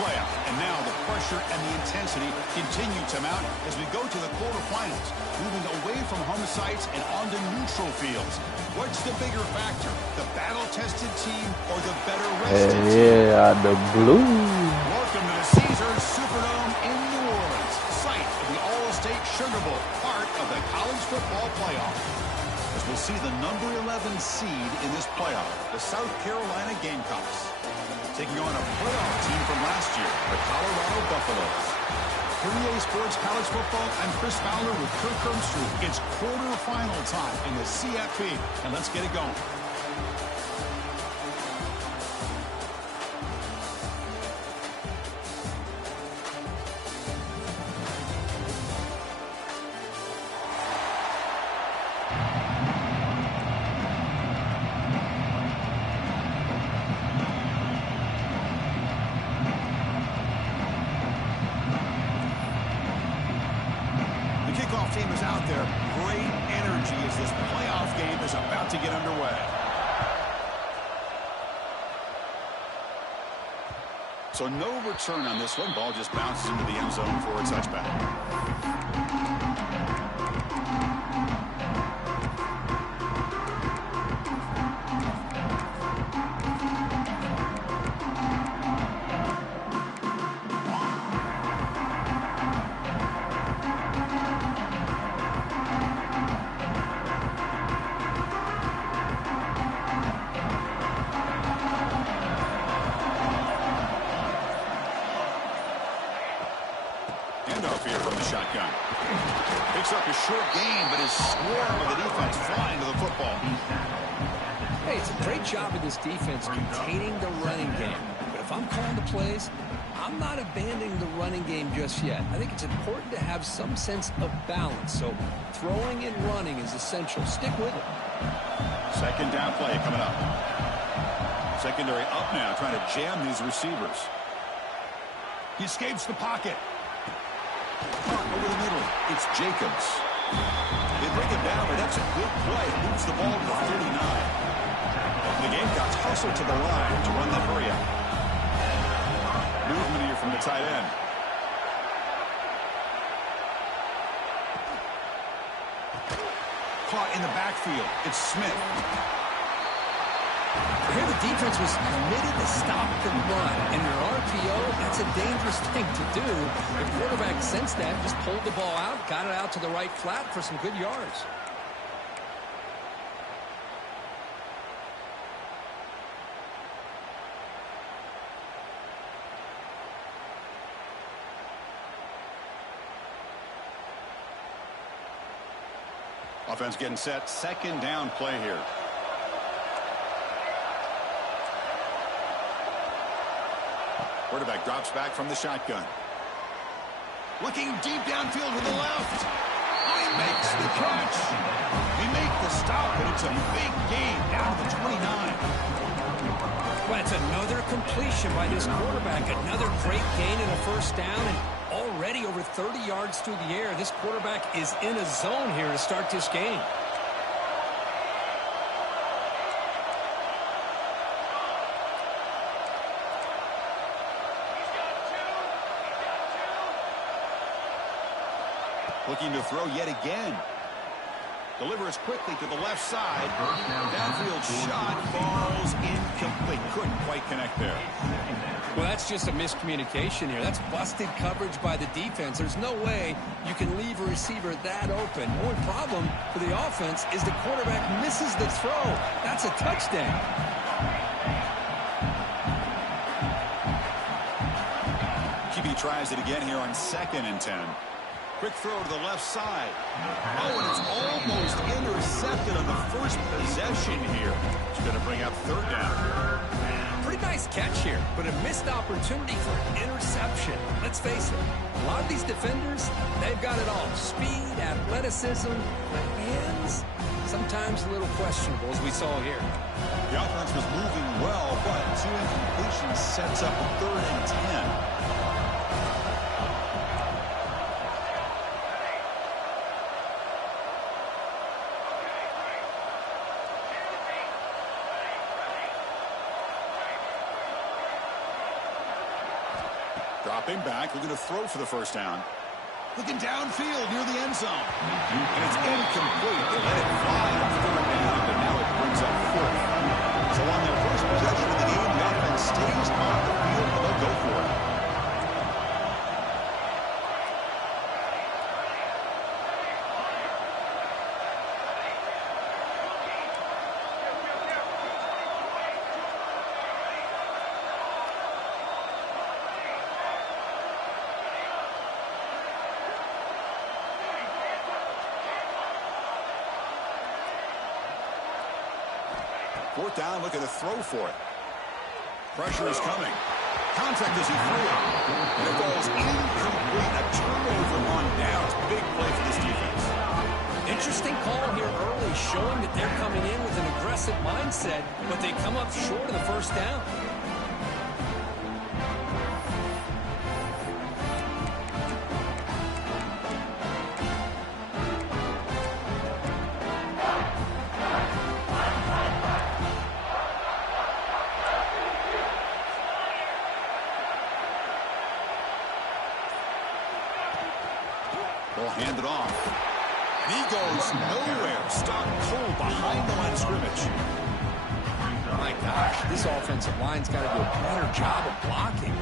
playoff. And now the pressure and the intensity continue to mount as we go to the quarterfinals, moving away from home sites and onto neutral fields. What's the bigger factor, the battle-tested team or the better-rested team? Yeah, the blue. Welcome to the Caesars Superdome in New Orleans, site of the All-State Sugar Bowl, part of the college football playoff. As we'll see the number 11 seed in this playoff, the South Carolina Gamecocks, taking on a playoff team from last year, the Colorado Buffaloes. For EA Sports College Football, I'm Chris Fowler with Kirk Herbstreit. It's quarterfinal time in the CFP, and let's get it going. Team is out there. Great energy as this playoff game is about to get underway. So no return on this one. Ball just bounces into the end zone for a touchback. Here from the shotgun. Picks up a short gain, but his swarm of the defense flying to the football. Hey, it's a great job of this defense containing the running game. But if I'm calling the plays, I'm not abandoning the running game just yet. I think it's important to have some sense of balance. So throwing and running is essential. Stick with it. Second down play coming up. Secondary up now, trying to jam these receivers. He escapes the pocket. Over the middle, it's Jacobs. They bring him down, but that's a good play. Moves the ball to the 39. The Gamecocks hustle to the line to run that hurry up. Movement here from the tight end. Caught in the backfield. It's Smith. Here the defense was committed to stop the run. In your RPO, that's a dangerous thing to do. The quarterback sensed that, just pulled the ball out, got it out to the right flat for some good yards. Offense getting set. Second down play here. Quarterback drops back from the shotgun. Looking deep downfield to the left. Oh, he makes the catch. He makes the stop, but it's a big gain down to the 29. Well, it's another completion by this quarterback. Another great gain and a first down, and already over 30 yards through the air. This quarterback is in a zone here to start this game. Looking to throw yet again. Delivers quickly to the left side. Downfield shot falls incomplete. Couldn't quite connect there. Well, that's just a miscommunication here. That's busted coverage by the defense. There's no way you can leave a receiver that open. One problem for the offense is the quarterback misses the throw. That's a touchdown. QB tries it again here on 2nd and 10. Quick throw to the left side. Oh, and it's almost intercepted on the first possession here. It's going to bring up 3rd down. Pretty nice catch here, but a missed opportunity for interception. Let's face it, a lot of these defenders, they've got it all. Speed, athleticism, but hands, sometimes a little questionable, as we saw here. The offense was moving well, but 2 incompletions sets up 3rd and 10. Dropping back, looking to throw for the first down. Looking downfield near the end zone. And it's incomplete. They let it fly on third down, but now it brings up fourth. So on their first possession of the game, the offense stays on the field, and they'll go for it. Fourth down, looking to throw for it. Pressure is coming. Contact as he threw it. And it falls incomplete. A turnover on downs. Big play for this defense. Interesting call here early, showing that they're coming in with an aggressive mindset, but they come up short of the first down. They'll hand it off. And he goes nowhere. Stopped cold behind the line of scrimmage. My gosh, this offensive line's got to do a better job of blocking.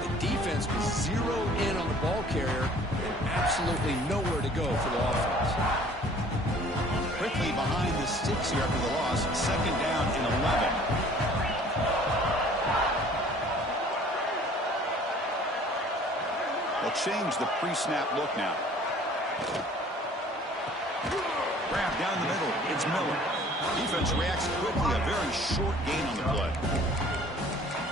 The defense was zeroed in on the ball carrier and absolutely nowhere to go for the offense. Quickly behind the sticks here after the loss. Second down and 11. They'll change the pre-snap look now. Grab down the middle. It's Miller. Defense reacts quickly. A very short gain on the play.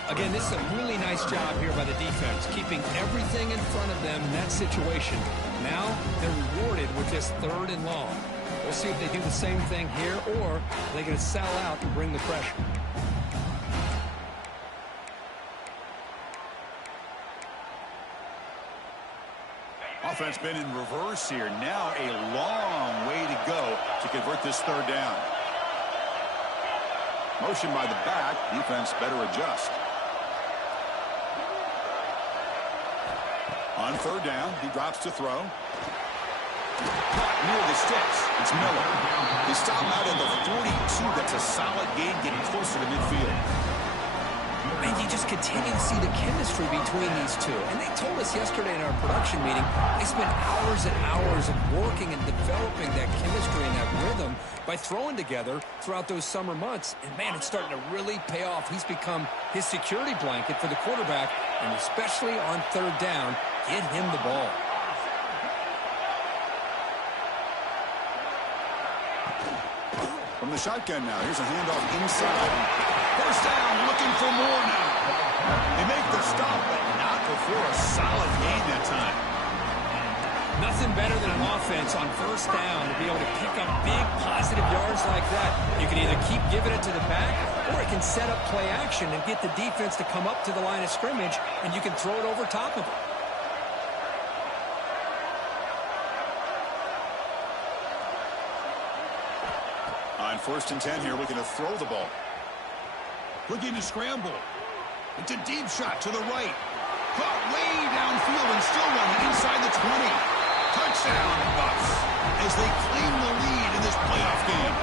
Again, this is a really nice job here by the defense, keeping everything in front of them in that situation. Now they're rewarded with this third and long. We'll see if they do the same thing here, or they're going to sell out and bring the pressure. Offense been in reverse here. Now a long way to go to convert this third down. Motion by the back. Defense better adjust. On third down, he drops to throw. Caught near the sticks. It's Miller. He stopped out at the 42. That's a solid gain, getting closer to midfield. And you just continue to see the chemistry between these two. And they told us yesterday in our production meeting, they spent hours and hours of working and developing that chemistry and that rhythm by throwing together throughout those summer months. And, man, it's starting to really pay off. He's become his security blanket for the quarterback, and especially on third down, get him the ball. From the shotgun now, here's a handoff inside. First down, looking for more now. They make the stop, but not before a solid gain that time. Nothing better than an offense on first down to be able to pick up big positive yards like that. You can either keep giving it to the back, or it can set up play action and get the defense to come up to the line of scrimmage, and you can throw it over top of it. On 1st and 10 here, looking to throw the ball. Looking to scramble. It's a deep shot to the right. Caught way downfield and still running inside the 20. Touchdown, Bucks, as they claim the lead in this playoff game.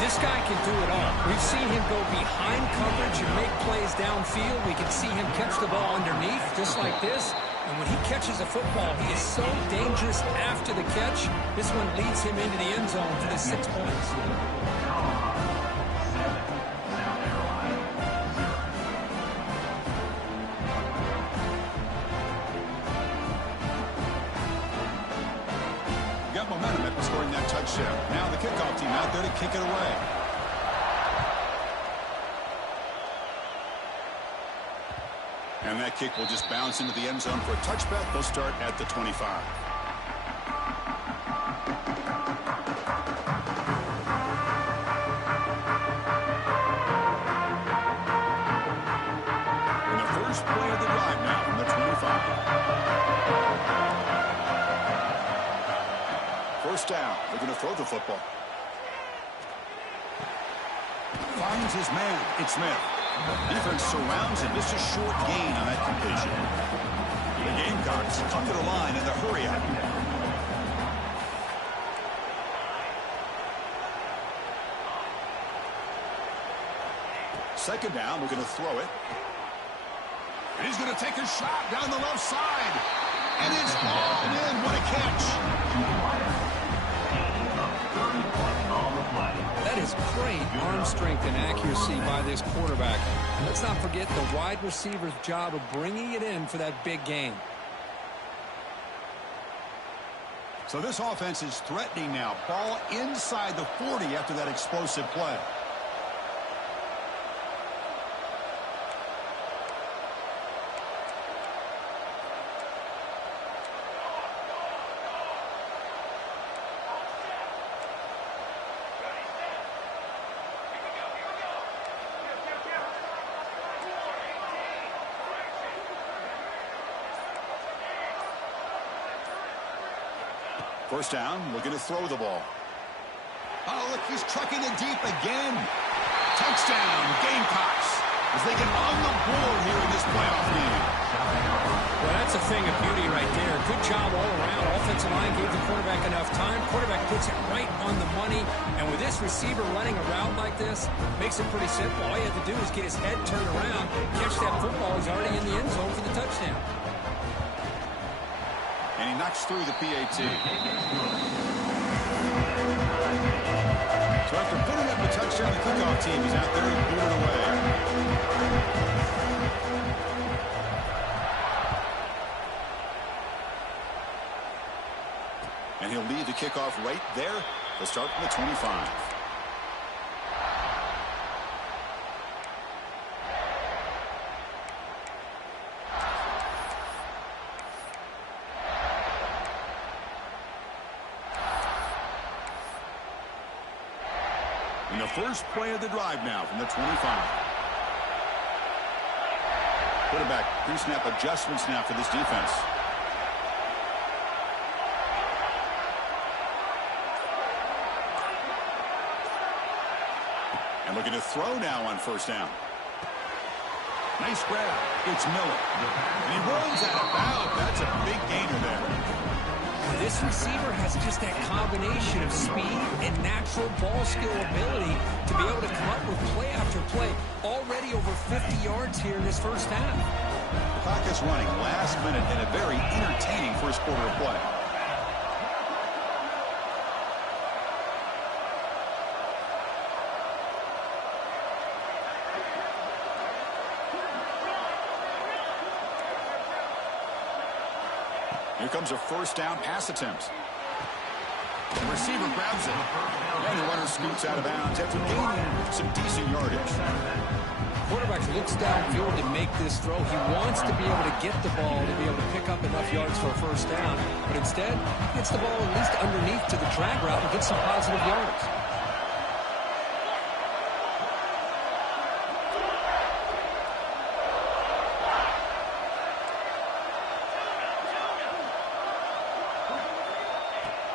This guy can do it all. We've seen him go behind coverage and make plays downfield. We can see him catch the ball underneath, just like this. And when he catches a football, he is so dangerous after the catch. This one leads him into the end zone for the 6 points. Got momentum after scoring that touchdown. Now the kickoff team out there to kick it away. And that kick will just bounce into the end zone for a touchback. They'll start at the 25. And the first play of the drive now from the 25. First down. They're going to throw the football. Finds his man. It's Smith. Defense surrounds him. Just a short gain on that completion. The Gamecocks come to the line in the hurry-up. Second down, we're going to throw it. And he's going to take a shot down the left side. And it's all in. What a catch. That is great arm strength and accuracy by this quarterback. Let's not forget the wide receiver's job of bringing it in for that big game. So this offense is threatening now. Ball inside the 40 after that explosive play. First down, looking to throw the ball. Oh, look, he's trucking it deep again. Touchdown, Gamecocks, as they get on the board here in this playoff game. Well, that's a thing of beauty right there. Good job all around. Offensive line gave the quarterback enough time. Quarterback puts it right on the money. And with this receiver running a route like this, makes it pretty simple. All you have to do is get his head turned around, catch that football. He's already in the end zone for the touchdown. And he knocks through the PAT. So after putting up a touchdown, the kickoff team is out there and booting away. And he'll lead the kickoff right there to start from the 25. And the first play of the drive now from the 25. Quarterback pre-snap adjustments now for this defense. And looking to throw now on first down. Nice grab. It's Miller. And he runs out of bounds. That's a big gainer there. This receiver has just that combination of speed and natural ball skill ability to be able to come up with play after play. Already over 50 yards here in this first half. The clock is running last minute in a very entertaining first quarter of play. Here comes a first down pass attempt. The receiver grabs it. And the runner scoots out of bounds after gaining some decent yardage. Quarterback looks downfield to make this throw. He wants to be able to get the ball to be able to pick up enough yards for a first down. But instead, gets the ball at least underneath to the drag route and gets some positive yards.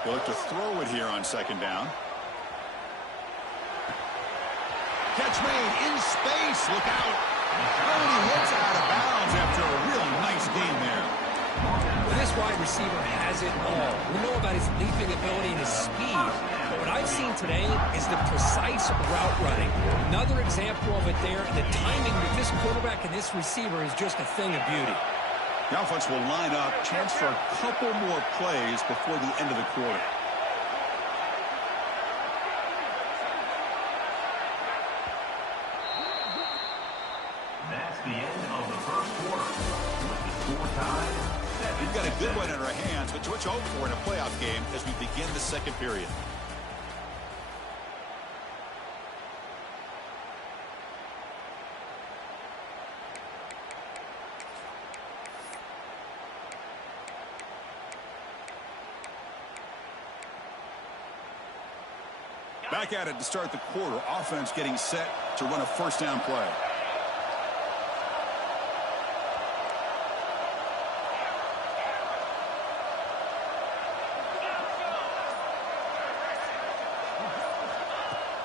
They'll look to throw it here on second down. Catch made in space. Look out. Oh, and he hits out of bounds after a real nice gain there. Well, this wide receiver has it all. We know about his leaping ability and his speed. But what I've seen today is the precise route running. Another example of it there. The timing with this quarterback and this receiver is just a thing of beauty. The offense will line up, chance for a couple more plays before the end of the quarter. That's the end of the first quarter. With the score tied, We've got a good one in our hands, but what you hope for in a playoff game as we begin the second period. Back at it to start the quarter. Offense getting set to run a first down play.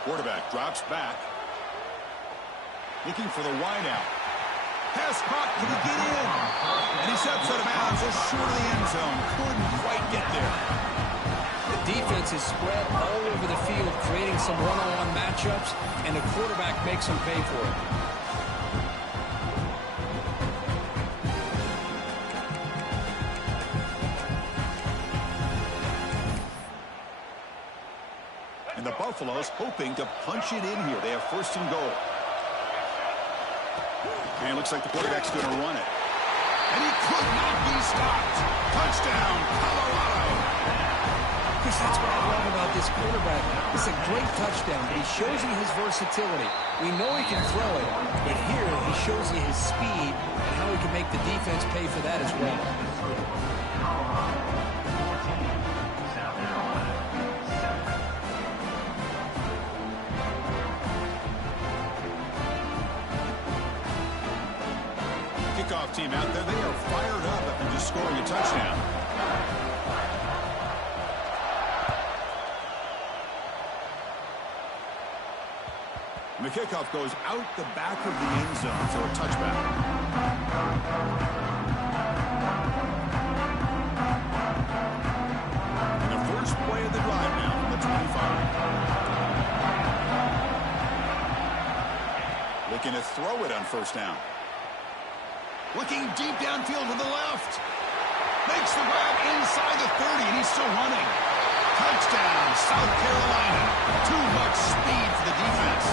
Quarterback drops back. Looking for the wide out. Pass caught. Can he get in? And he steps out of bounds just short of the end zone. Couldn't quite get there. The defense is spread all over the field, creating some one-on-one matchups, and the quarterback makes them pay for it. And the Buffaloes hoping to punch it in here. They have first and goal. And it looks like the quarterback's going to run it. And he could not be stopped. Touchdown, Colorado. Chris, that's what I love about this quarterback. It's a great touchdown, but he shows you his versatility. We know he can throw it, but here he shows you his speed and how he can make the defense pay for that as well. Kickoff team out there, they are fired up after just scoring a touchdown. And the kickoff goes out the back of the end zone for a touchback. And the first play of the drive now from the 25. Looking to throw it on first down. Looking deep downfield to the left. Makes the grab inside the 30, and he's still running. Touchdown, South Carolina. Too much speed for the defense.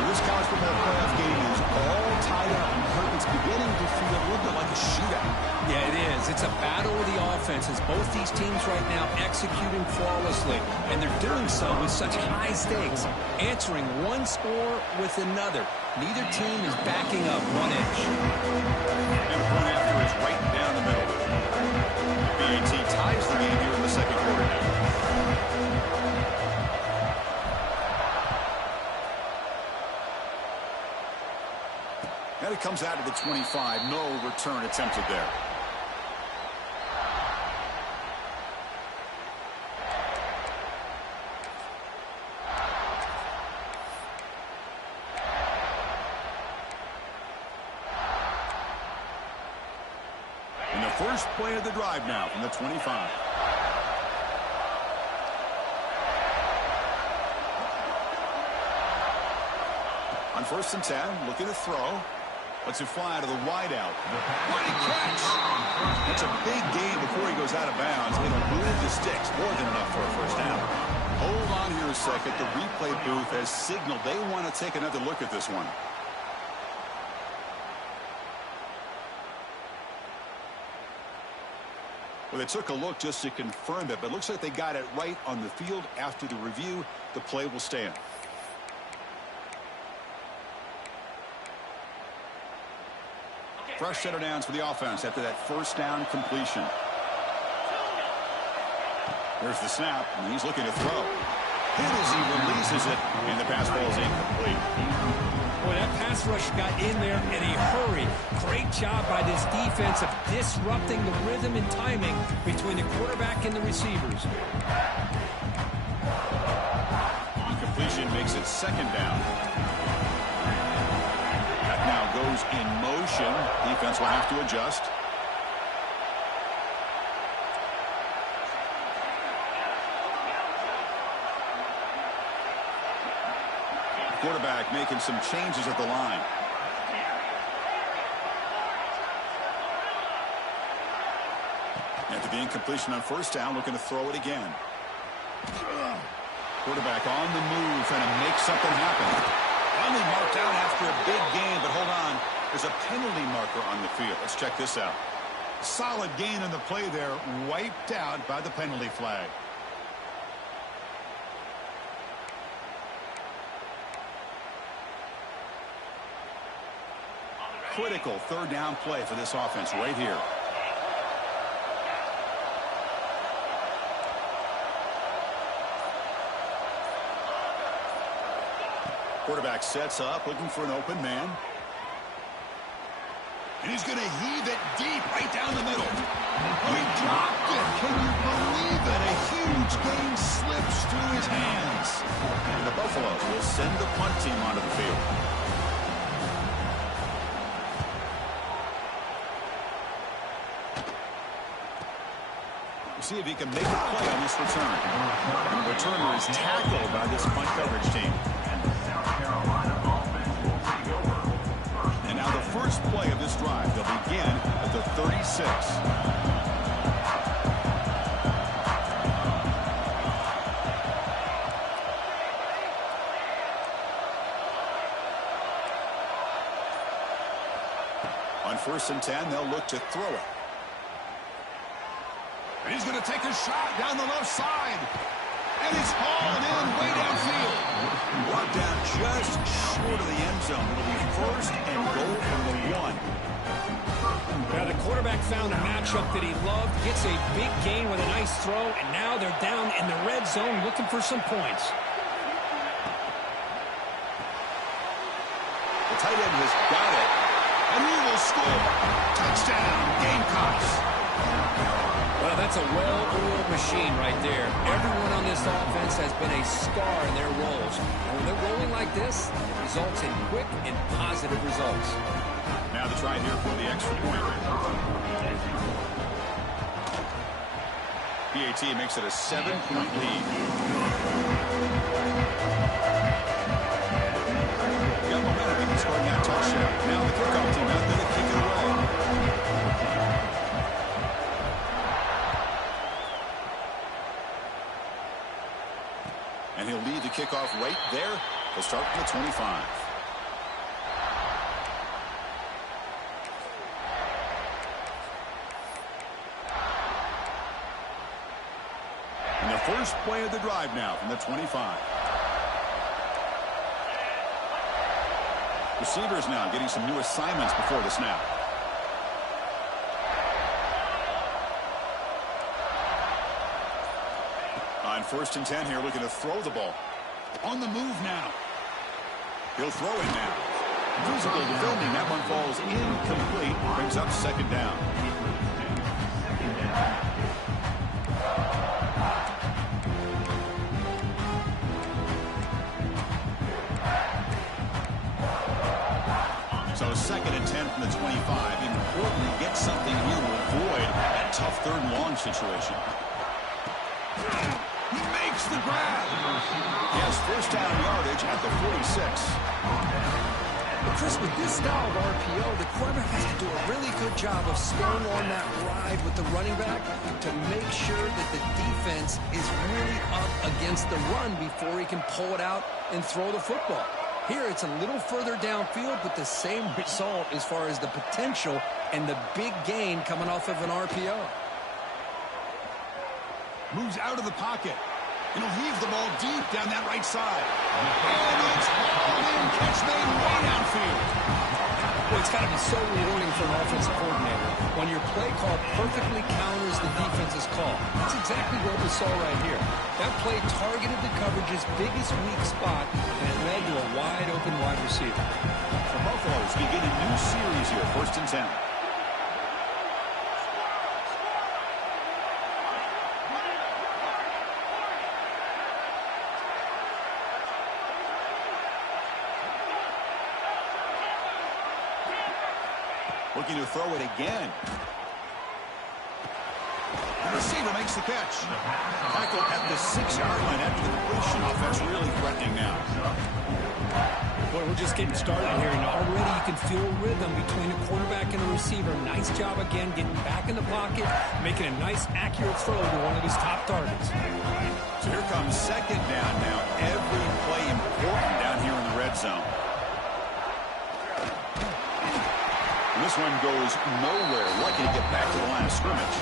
Well, this college football playoff game is all tied up, and it's beginning to feel a little bit like a shootout. Yeah, it is. It's a battle of the offenses. Both these teams right now executing flawlessly, and they're doing so with such high stakes, answering one score with another. Neither team is backing up 1 inch. And the point after is right down the middle. BAT ties the game here in the second quarter now. And it comes out of the 25. No return attempted there. And the first play of the drive now from the 25. On first and 10, looking to throw. Lets it fly to the wide out. What a catch! It's a big game before he goes out of bounds. It'll move the sticks. More than enough for a first down. Hold on here a second. The replay booth has signaled they want to take another look at this one. Well, they took a look just to confirm it, but it looks like they got it right on the field. After the review, the play will stand. Fresh set of downs for the offense after that first down completion. There's the snap, and he's looking to throw. Hit as he releases it, and the pass ball is incomplete. Boy, that pass rush got in there in a hurry. Great job by this defense of disrupting the rhythm and timing between the quarterback and the receivers. Incompletion makes it second down. That now goes in motion. Defense will have to adjust. Quarterback making some changes at the line. After the incompletion on first down, looking to throw it again. Quarterback on the move, trying to make something happen. Finally marked out after a big game, but hold on. There's a penalty marker on the field. Let's check this out. Solid gain in the play there, wiped out by the penalty flag. Critical third down play for this offense right here. Quarterback sets up, looking for an open man. And he's going to heave it deep right down the middle. Oh, he dropped it. Can you believe it? A huge gain slips through his hands. And the Buffaloes will send the punt team onto the field. see if he can make a play on this return. The returner is tackled by this punt coverage team. And the South Carolina offense will take over. And now the first play of this drive. They'll begin at the 36. On 1st and 10, they'll look to throw it. And he's going to take a shot down the left side. And he's hauling in way downfield. Brought down just short of the end zone. It'll be 1st and goal from the 1. Now the quarterback found a matchup that he loved, gets a big gain with a nice throw, and now they're down in the red zone looking for some points. The tight end has got it. And he will score. Touchdown, Gamecocks. Well, that's a well-oiled machine right there. Everyone on this offense has been a star in their roles. And when they're rolling like this, it results in quick and positive results. Now the try here for the extra point. PAT makes it a 7-point lead. Got momentum in scoring that touchdown. Now the kickoff team out there to kick it away. And he'll lead the kickoff right there. They'll start from the 25. And the first play of the drive now from the 25. Receivers now getting some new assignments before the snap. On 1st and 10 here, looking to throw the ball. On the move now. He'll throw it now. Physical defending. That one falls incomplete. Brings up 2nd down. So 2nd and 10 from the 25. Important to get something here to avoid that tough 3rd and long situation. He makes the grab. Yes, 1st down yardage at the 46. Well, Chris, with this style of RPO, the quarterback has to do a really good job of staying on that ride with the running back to make sure that the defense is really up against the run before he can pull it out and throw the football. Here, it's a little further downfield, but the same result as far as the potential and the big gain coming off of an RPO. Moves out of the pocket. And he'll heave the ball deep down that right side. And it's hauled in. Catch made way downfield. Well, it's got to be so rewarding for an offensive coordinator when your play call perfectly counters the defense's call. That's exactly what we saw right here. That play targeted the coverage's biggest weak spot, and it led to a wide-open wide receiver. The Buffaloes begin a new series here, 1st and 10. Looking to throw it again. The receiver makes the catch. Tackled at the 6-yard line after the completion. Offense really threatening now. Boy, we're just getting started here, and already you can feel a rhythm between the quarterback and the receiver. Nice job again getting back in the pocket, making a nice, accurate throw to one of his top targets. So here comes 2nd down now. Every play important down here in the red zone. This one goes nowhere. Lucky to get back to the line of scrimmage.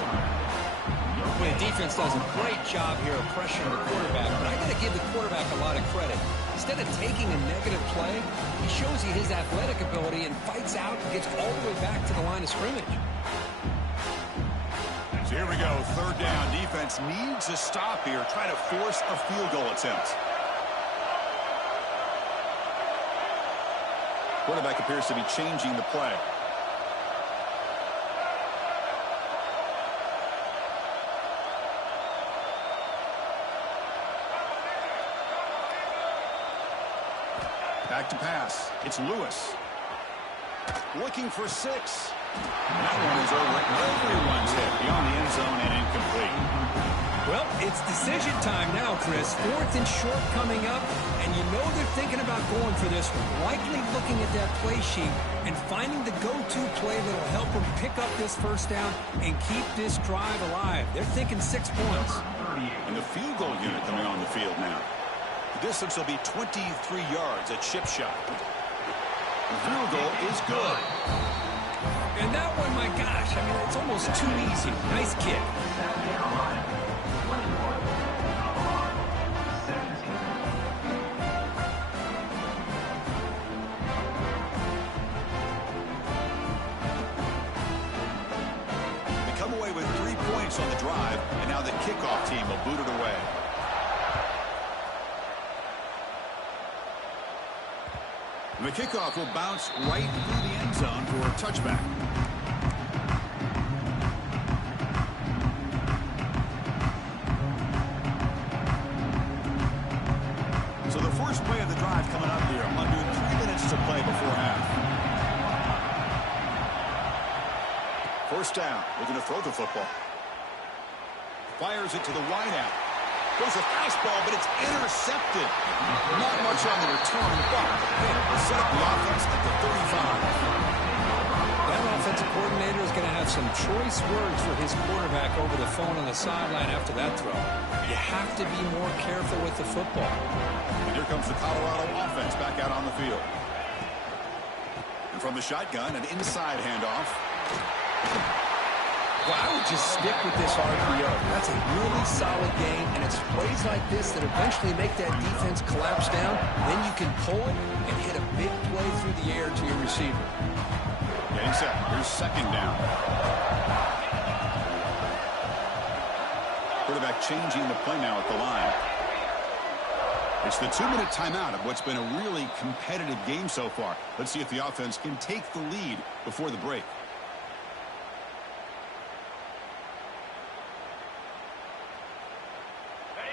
Well, the defense does a great job here of pressuring the quarterback, but I got to give the quarterback a lot of credit. Instead of taking a negative play, he shows you his athletic ability and fights out and gets all the way back to the line of scrimmage. So here we go. 3rd down. Defense needs a stop here. Try to force a field goal attempt. Quarterback appears to be changing the play. Back to pass. It's Lewis. Looking for 6. That one is over everyone's head beyond the end zone and incomplete. Well, it's decision time now, Chris. 4th and short coming up, and you know they're thinking about going for this one. Likely looking at that play sheet and finding the go-to play that will help them pick up this first down and keep this drive alive. They're thinking 6 points. And the field goal unit coming on the field now. The distance will be 23 yards at chip shot. The field goal is good. And that one, my gosh, I mean, it's almost too easy. Nice kick. They come away with 3 points on the drive, and now the kickoff team will boot it away. The kickoff will bounce right through the end zone for a touchback. So the first play of the drive coming up here. Under 3 minutes to play before half. First down. We're going to throw the football. Fires it to the wideout. Goes a fastball, but it's intercepted. Not much on the return, but will set up the offense at the 35. That offensive coordinator is going to have some choice words for his quarterback over the phone on the sideline after that throw. You have to be more careful with the football. And here comes the Colorado offense back out on the field. And from the shotgun, an inside handoff. Well, I would just stick with this RPO. That's a really solid game, and it's plays like this that eventually make that defense collapse down. Then you can pull it and hit a big play through the air to your receiver. Getting set. Here's second down. Quarterback changing the play now at the line. It's the 2-minute timeout of what's been a really competitive game so far. Let's see if the offense can take the lead before the break.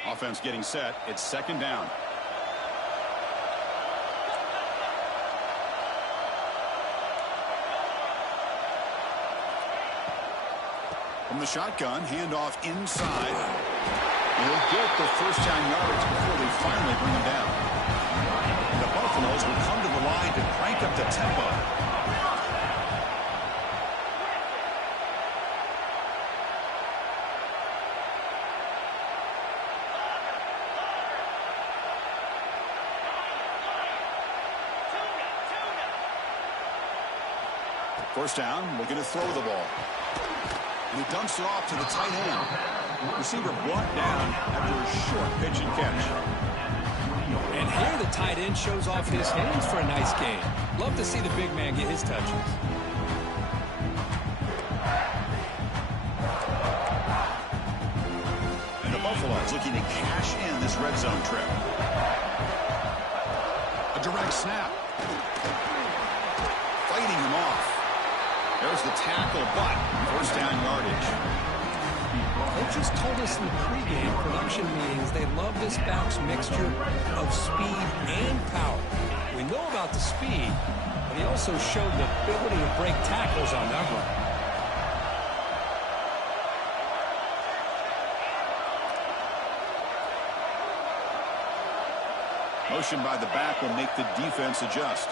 Offense getting set. It's second down. From the shotgun, handoff inside. They'll get the first down yardage before they finally bring him down. The Buffaloes will come to the line to crank up the tempo. First down, looking to throw the ball. And he dumps it off to the tight end. Receiver brought down after a short pitch and catch. And here the tight end shows off his hands for a nice game. Love to see the big man get his touches. And the Buffaloes looking to cash in this red zone trip. A direct snap. Fighting him off. There's the tackle, but first down yardage. Coaches told us in the pregame production meetings they love this back's mixture of speed and power. We know about the speed, but he also showed the ability to break tackles on that run. Motion by the back will make the defense adjust.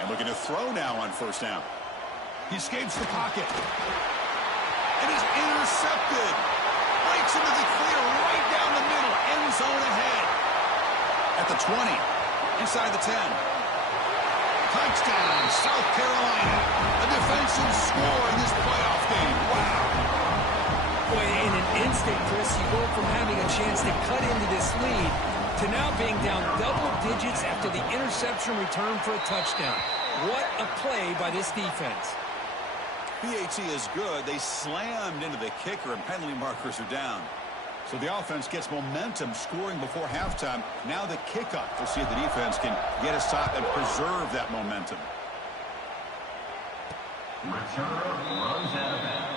And looking to throw now on first down. He escapes the pocket. And is intercepted. Breaks into the clear right down the middle. End zone ahead. At the 20. Inside the 10. Touchdown, South Carolina. A defensive score in this playoff game. Wow. Boy, in an instant, Chris, you go from having a chance to cut into this lead to now being down double digits after the interception return for a touchdown. What a play by this defense. PAT is good. They slammed into the kicker, and penalty markers are down. So the offense gets momentum scoring before halftime. Now the kickoff. We'll see if the defense can get a stop and preserve that momentum. Returner runs out of bounds.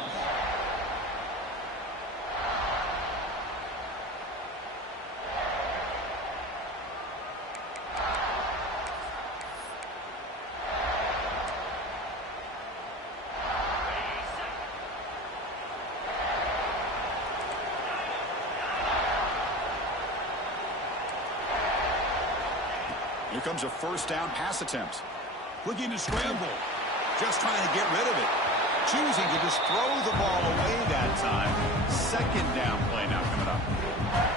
Here comes a first down pass attempt. Looking to scramble. Just trying to get rid of it. Choosing to just throw the ball away that time. Second down play now coming up.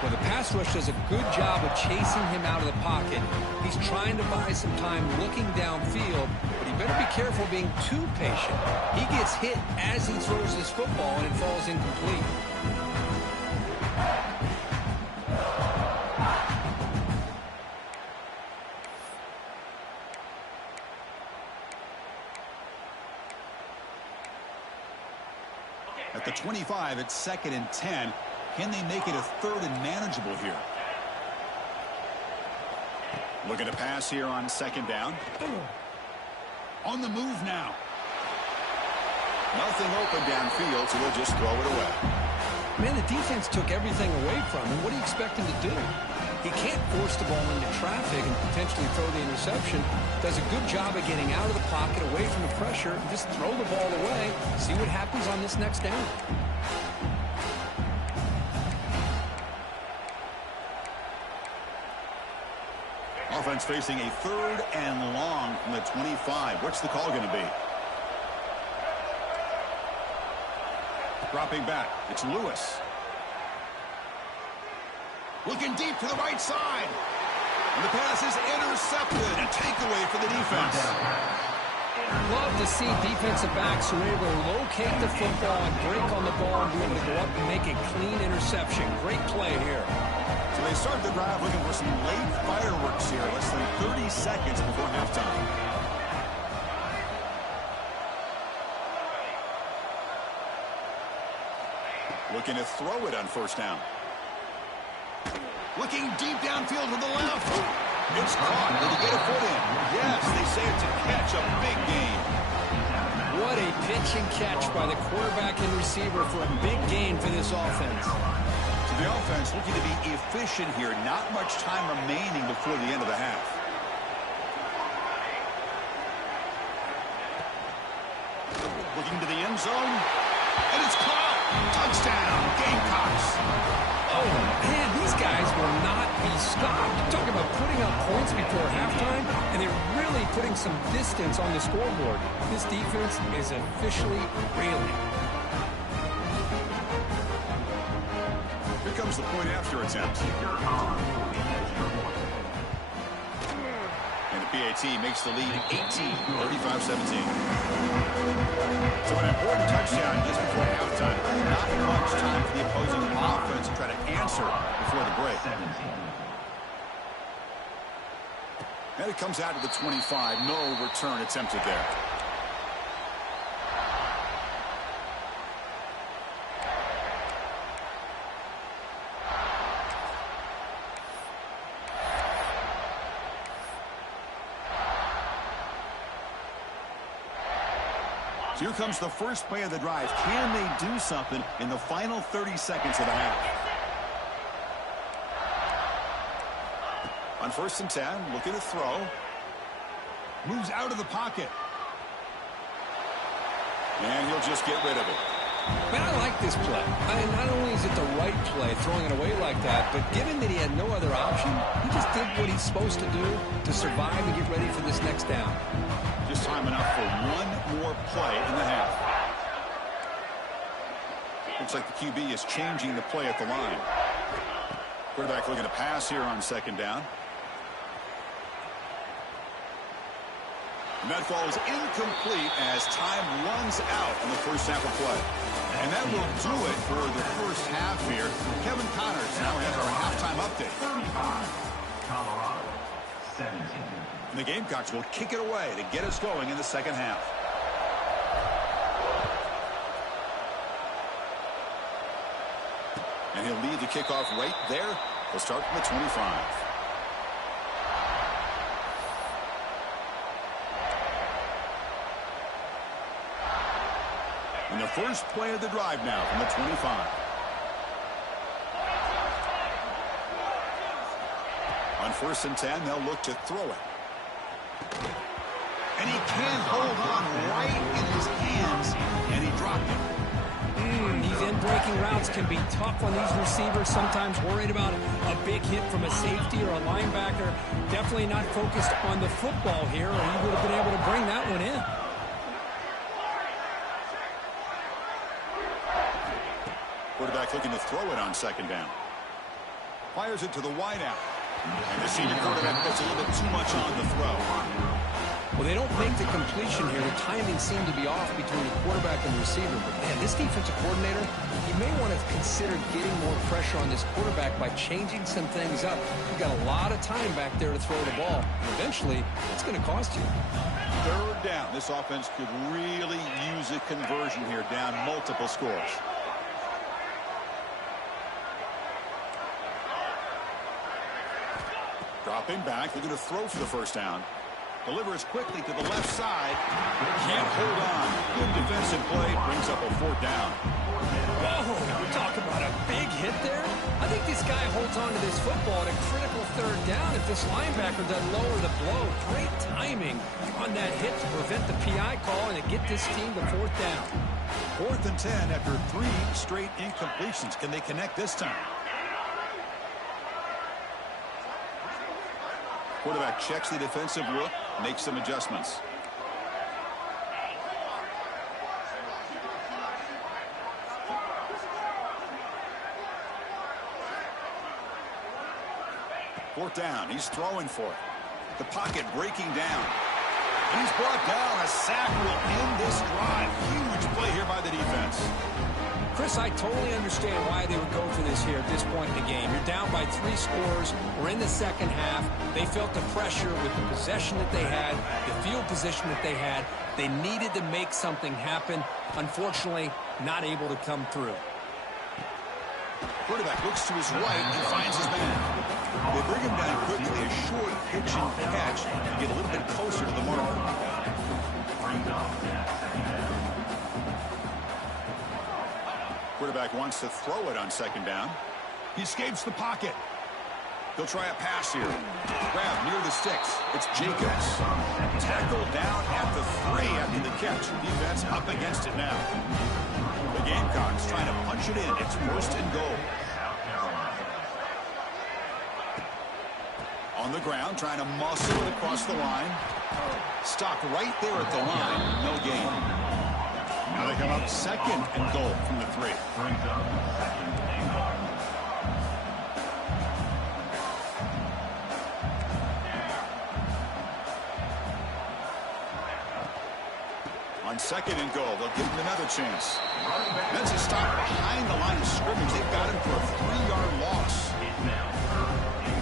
Well, the pass rush does a good job of chasing him out of the pocket. He's trying to buy some time looking downfield, but he better be careful being too patient. He gets hit as he throws his football, and it falls incomplete. At the 25, it's 2nd and 10. Can they make it a 3rd and manageable here? Looking to pass here on 2nd down. On the move now. Nothing open downfield, so they'll just throw it away. Man, the defense took everything away from him. What do you expect him to do? He can't force the ball into traffic and potentially throw the interception. Does a good job of getting out of the pocket, away from the pressure, and just throw the ball away. See what happens on this next down. Offense facing a 3rd and long from the 25. What's the call going to be? Dropping back. It's Lewis. Looking deep to the right side. And the pass is intercepted. A takeaway for the defense. Love to see defensive backs who are able to locate the football and break on the ball and be able to go up and make a clean interception. Great play here. So they start the drive looking for some late fireworks here. Less than 30 seconds before halftime. Looking to throw it on first down. Looking deep downfield to the left. It's caught. Did he get a foot in? Yes, they say it's a catch, a big gain. What a pitch and catch by the quarterback and receiver for a big gain for this offense. So the offense looking to be efficient here. Not much time remaining before the end of the half. Looking to the end zone. And it's caught. Touchdown, Gamecocks. Oh, man, these guys will not be stopped. Talk about putting up points before halftime, and they're really putting some distance on the scoreboard. This defense is officially reeling. Here comes the point after attempt. And the PAT makes the lead 18, 35-17. So an important touchdown just before halftime. Not much time for the opposing offense to try to answer before the break. And it comes out to the 25. No return attempted there. Here comes the first play of the drive. Can they do something in the final 30 seconds of the half? On 1st and 10, looking to throw. Moves out of the pocket. And he'll just get rid of it. Man, I like this play. Not only is it the right play, throwing it away like that, but given that he had no other option, he just did what he's supposed to do to survive and get ready for this next down. Just time enough for one more play in the half. Looks like the QB is changing the play at the line. Quarterback looking to pass here on 2nd down. And that ball is incomplete as time runs out in the first half of play. And that will do it for the first half here. Kevin Connors now has our halftime update. 35, Colorado, 17. And the Gamecocks will kick it away to get us going in the second half. And he'll lead the kickoff right there. He'll start from the 25. And the first play of the drive now from the 25. On 1st and 10, they'll look to throw it. And he can't hold on right in his hands, and he dropped it. He in-breaking routes can be tough on these receivers, sometimes worried about a big hit from a safety or a linebacker. Definitely not focused on the football here, or he would have been able to bring that one in. Quarterback looking to throw it on second down. Fires it to the wideout. And the senior quarterback puts a little bit too much on the throw. Well, they don't make the completion here. The timing seemed to be off between the quarterback and the receiver. But, man, this defensive coordinator, he may want to consider getting more pressure on this quarterback by changing some things up. You've got a lot of time back there to throw the ball. And eventually, it's going to cost you. Third down. This offense could really use a conversion here, down multiple scores. Dropping back, they're going to throw for the first down. Delivers quickly to the left side. Can't hold on. Good defensive play. Brings up a fourth down. Whoa, talk about a big hit there. I think this guy holds on to this football at a critical third down if this linebacker doesn't lower the blow. Great timing on that hit to prevent the PI call and to get this team to fourth down. 4th and 10 after 3 straight incompletions. Can they connect this time? Quarterback checks the defensive look, makes some adjustments. Fourth down, he's throwing for it. The pocket breaking down. He's brought down. A sack will end this drive. Huge play here by the defense. Chris, I totally understand why they would go for this here at this point in the game. You're down by 3 scores. We're in the second half. They felt the pressure with the possession that they had, the field position that they had. They needed to make something happen. Unfortunately, not able to come through. Quarterback looks to his right and finds his man. They bring him down quickly. A short pitch and catch to get a little bit closer to the marker. Quarterback wants to throw it on second down. He escapes the pocket. He'll try a pass here. Grab near the sticks. It's Jacobs. Tackled down at the 3 after the catch. Defense up against it now. The Gamecocks trying to punch it in. It's 1st and goal. On the ground, trying to muscle it across the line. Stopped right there at the line. No gain. Now they come up 2nd and goal from the 3. On 2nd and goal, they'll give him another chance. That's a stop behind the line of scrimmage. They've got him for a 3-yard loss.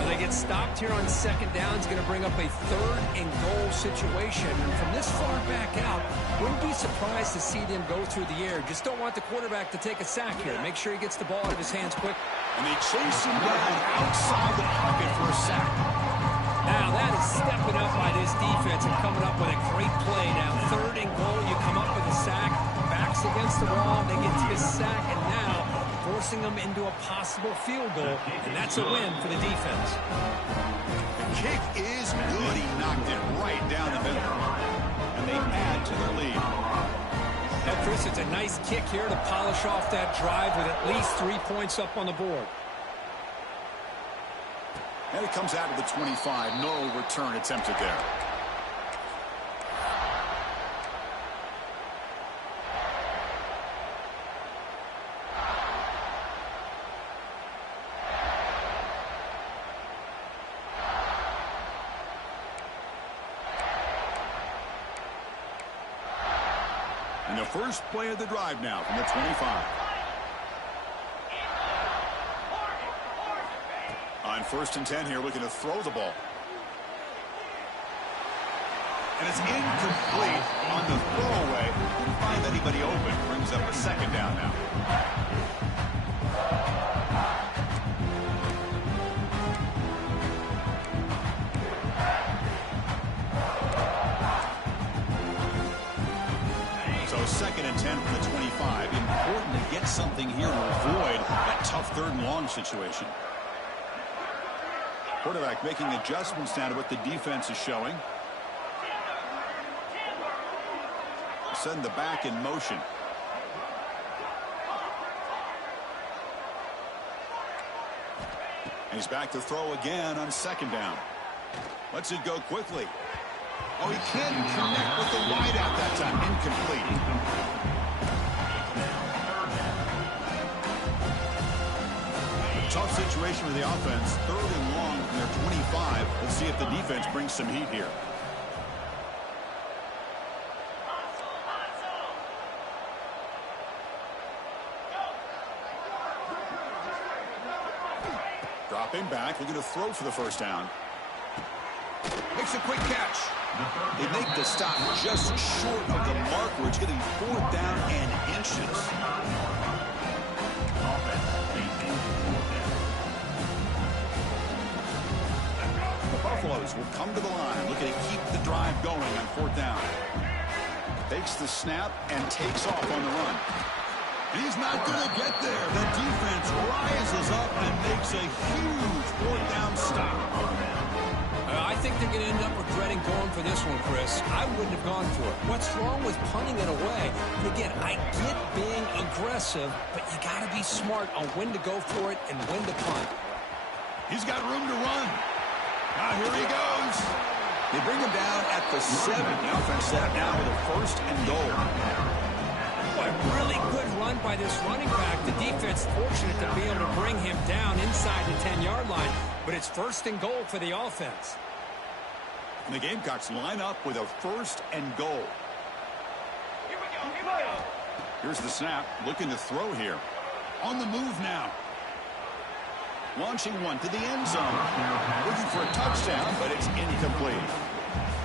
They get stopped here on second down. It's going to bring up a 3rd and goal situation. And from this far back out, wouldn't be surprised to see them go through the air. Just don't want the quarterback to take a sack here. Make sure he gets the ball out of his hands quick. And they chase him down outside the pocket for a sack. Now that is stepping up by this defense and coming up with a great play. Now 3rd and goal, you come up with a sack. Backs against the wall. They get this sack, and now forcing them into a possible field goal, and that's a win for the defense. The kick is good. He knocked it right down the middle, and they add to their lead. Now, Chris, it's a nice kick here to polish off that drive with at least 3 points up on the board. And it comes out of the 25. No return attempted there. And the first play of the drive now from the 25. On 1st and 10 here, looking to throw the ball. And it's incomplete on the throwaway. Couldn't find anybody open. Brings up a 2nd down now. So 2nd and 10 from the 25. Important to get something here to avoid that tough 3rd and long situation. Quarterback making adjustments now to what the defense is showing. Send the back in motion. He's back to throw again on second down. Lets it go quickly. Oh, he can't connect with the wideout that time. Incomplete. Tough situation for the offense. 3rd and long from their 25. Let's see if the defense brings some heat here. Dropping back, looking to throw for the first down. Makes a quick catch. They make the stop just short of the mark where it's getting 4th down and inches. The Buffaloes will come to the line, looking to keep the drive going on 4th down. Takes the snap and takes off on the run. He's not going to get there. The defense rises up and makes a huge 4th down stop. I think they're going to end up regretting going for this one, Chris. I wouldn't have gone for it. What's wrong with punting it away? And again, I get being aggressive, but you got to be smart on when to go for it and when to punt. He's got room to run. Now here he goes. They bring him down at the 7. The offense set up now with a 1st and goal. Boy, really good run by this running back. The defense fortunate to be able to bring him down inside the 10-yard line, but it's 1st and goal for the offense. And the Gamecocks line up with a 1st and goal. Here we go. Here's the snap, looking to throw here. On the move now. Launching one to the end zone. Looking for a touchdown, but it's incomplete.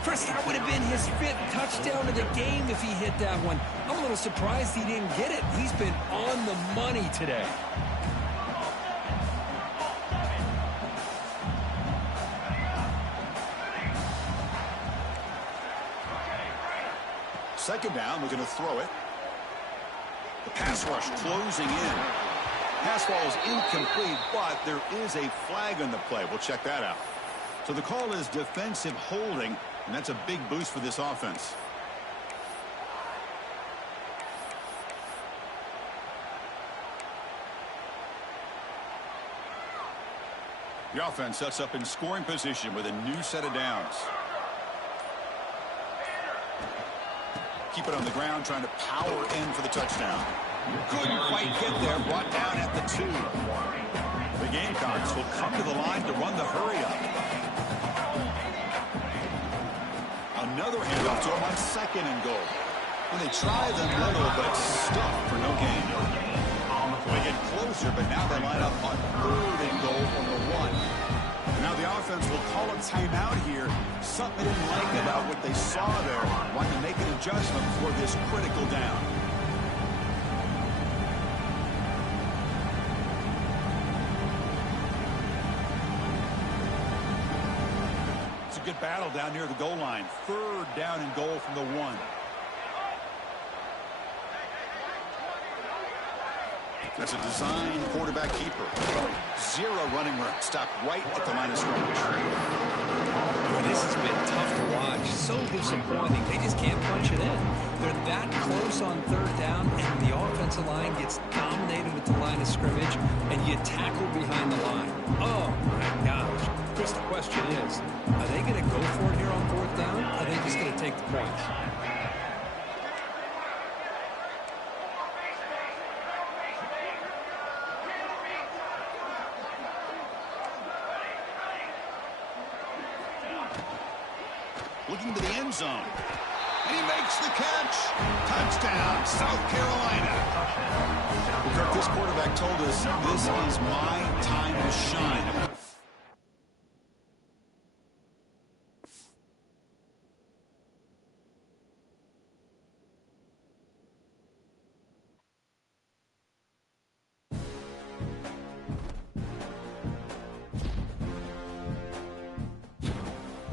Chris, that would have been his 5th touchdown of the game if he hit that one. I'm a little surprised he didn't get it. He's been on the money today. Second down, looking to throw it. The pass rush closing in. Pass ball is incomplete, but there is a flag on the play. We'll check that out. So the call is defensive holding, and that's a big boost for this offense. The offense sets up in scoring position with a new set of downs. Keep it on the ground, trying to power in for the touchdown. Couldn't quite get there, brought down at the 2. The Gamecocks will come to the line to run the hurry up. Another handoff to him on 2nd and goal. And they try the middle, but stuffed for no gain. They get closer, but now they line up on 3rd and goal from the 1. Now the offense will call a timeout here. Something they didn't like about what they saw there. Want to make an adjustment for this critical down. It's a good battle down near the goal line. 3rd down and goal from the 1. That's a design quarterback keeper. 0 running room. Stopped right at the line of scrimmage. This has been tough to watch. So disappointing. They just can't punch it in. They're that close on 3rd down, and the offensive line gets dominated at the line of scrimmage, and you tackle behind the line. Oh, my gosh. Chris, the question is, are they going to go for it here on 4th down? Or are they just going to take the points? Looking to the end zone. And he makes the catch. Touchdown, South Carolina. Kirk, this quarterback told us this is my time to shine.